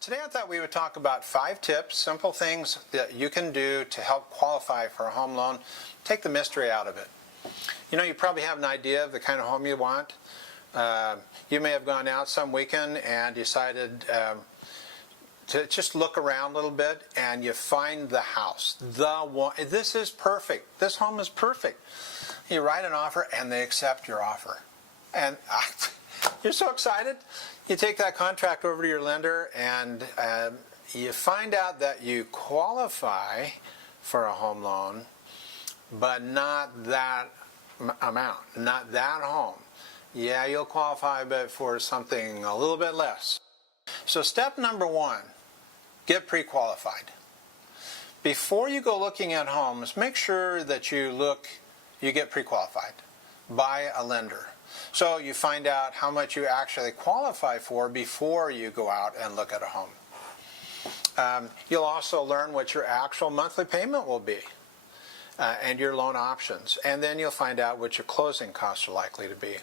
Today I thought we would talk about 5 tips, simple things that you can do to help qualify for a home loan. Take the mystery out of it. You know, you probably have an idea of the kind of home you want. You may have gone out some weekend and decided to just look around a little bit, and you find the house. The one, this is perfect. This home is perfect. You write an offer and they accept your offer. And you're so excited. You take that contract over to your lender and you find out that you qualify for a home loan, but not that amount, not that home. Yeah, you'll qualify, but for something a little bit less. So step number 1, get pre-qualified. Before you go looking at homes, make sure that you get pre-qualified by a lender. So you find out how much you actually qualify for before you go out and look at a home. You'll also learn what your actual monthly payment will be and your loan options. And then you'll find out what your closing costs are likely to be.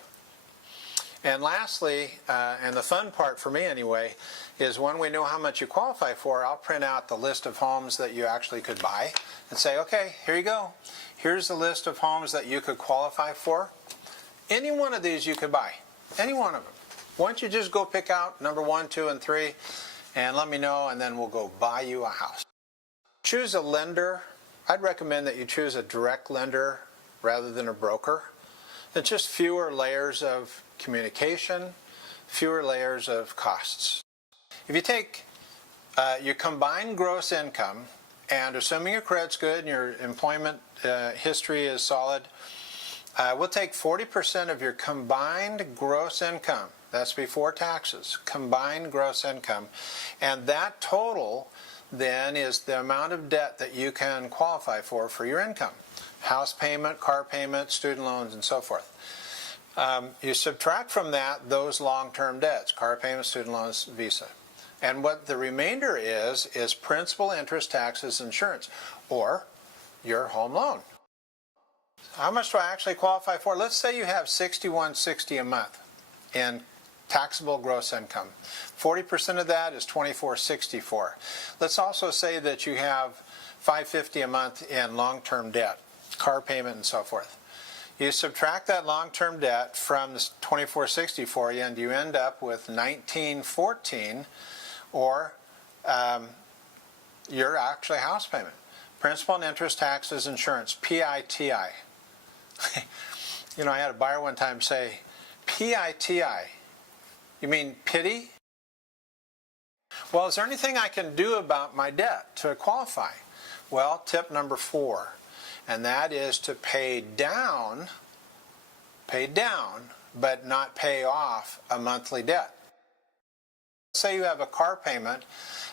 And lastly, and the fun part for me anyway, is when we know how much you qualify for, I'll print out the list of homes that you actually could buy and say, okay, here you go. Here's the list of homes that you could qualify for. Any one of these you could buy. Any one of them. Why don't you just go pick out number 1, 2, and 3 and let me know, and then we'll go buy you a house. Choose a lender. I'd recommend that you choose a direct lender rather than a broker. It's just fewer layers of communication, fewer layers of costs. If you take your combined gross income, and assuming your credit's good and your employment history is solid, we'll take 40% of your combined gross income, that's before taxes, combined gross income, and that total then is the amount of debt that you can qualify for your income. House payment, car payment, student loans, and so forth. You subtract from that those long-term debts, car payments, student loans, Visa. And what the remainder is principal, interest, taxes, insurance, or your home loan. How much do I actually qualify for? Let's say you have $61.60 a month in taxable gross income. 40% of that is $24.64. Let's also say that you have $550 a month in long-term debt, car payment, and so forth. You subtract that long-term debt from the $24.64, and you end up with $19.14, or your actual house payment. Principal and interest, taxes, insurance, PITI. You know, I had a buyer one time say, PITI, you mean pity? Well, is there anything I can do about my debt to qualify? Well, tip number 4, and that is to pay down, but not pay off a monthly debt. Say you have a car payment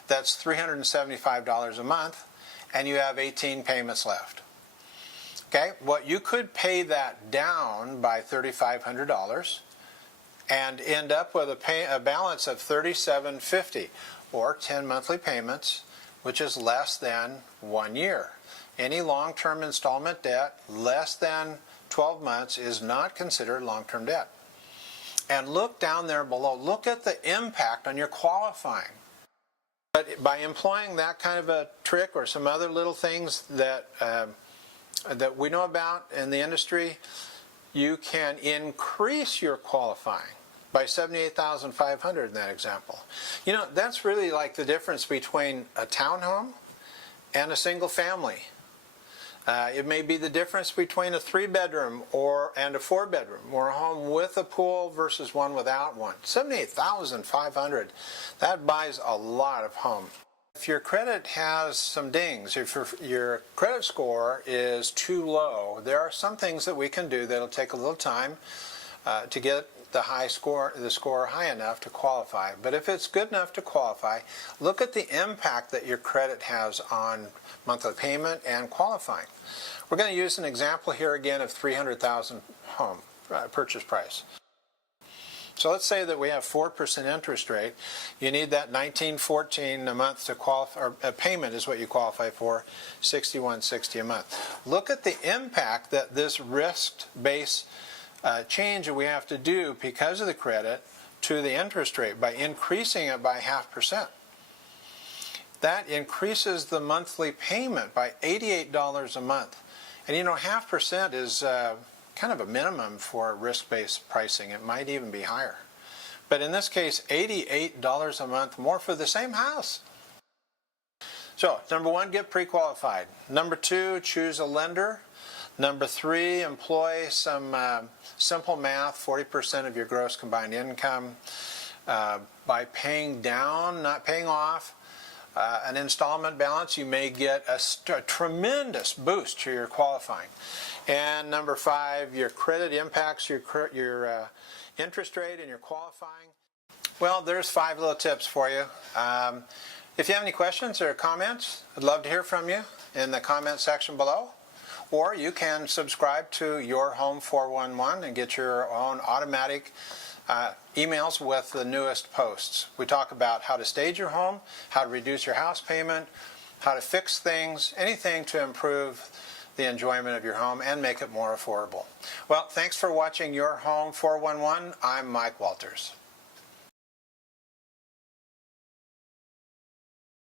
that's $375 a month, and you have 18 payments left. Okay, well, you could pay that down by $3,500 and end up with a balance of $3,750, or 10 monthly payments, which is less than 1 year. Any long-term installment debt less than 12 months is not considered long-term debt. And look down there below. Look at the impact on your qualifying. But by employing that kind of a trick or some other little things that we know about in the industry, you can increase your qualifying by $78,500 in that example. You know, that's really like the difference between a townhome and a single family. It may be the difference between a 3-bedroom and a 4-bedroom, or a home with a pool versus one without one. $78,500. That buys a lot of home. If your credit has some dings, if your credit score is too low, there are some things that we can do that'll take a little time to get the score high enough to qualify. But if it's good enough to qualify, look at the impact that your credit has on monthly payment and qualifying. We're going to use an example here again of $300,000 home purchase price. So let's say that we have 4% interest rate. You need that $19.14 a month to qualify, or a payment is what you qualify for, $61.60 a month. Look at the impact that this risk-based change that we have to do because of the credit to the interest rate by increasing it by 0.5%. that increases the monthly payment by $88 a month. And you know, 0.5% is kind of a minimum for risk-based pricing. It might even be higher. But in this case, $88 a month more for the same house. So, number 1, get pre-qualified. Number 2, choose a lender. Number 3, employ some simple math, 40% of your gross combined income. By paying down, not paying off, an installment balance, you may get a tremendous boost to your qualifying. And number 5, your credit impacts your interest rate and your qualifying. Well, there's 5 little tips for you. If you have any questions or comments, I'd love to hear from you in the comment section below. Or you can subscribe to Your Home 411 and get your own automatic emails with the newest posts. We talk about how to stage your home, how to reduce your house payment, how to fix things, anything to improve the enjoyment of your home and make it more affordable. Well, thanks for watching Your Home 411. I'm Mike Walters.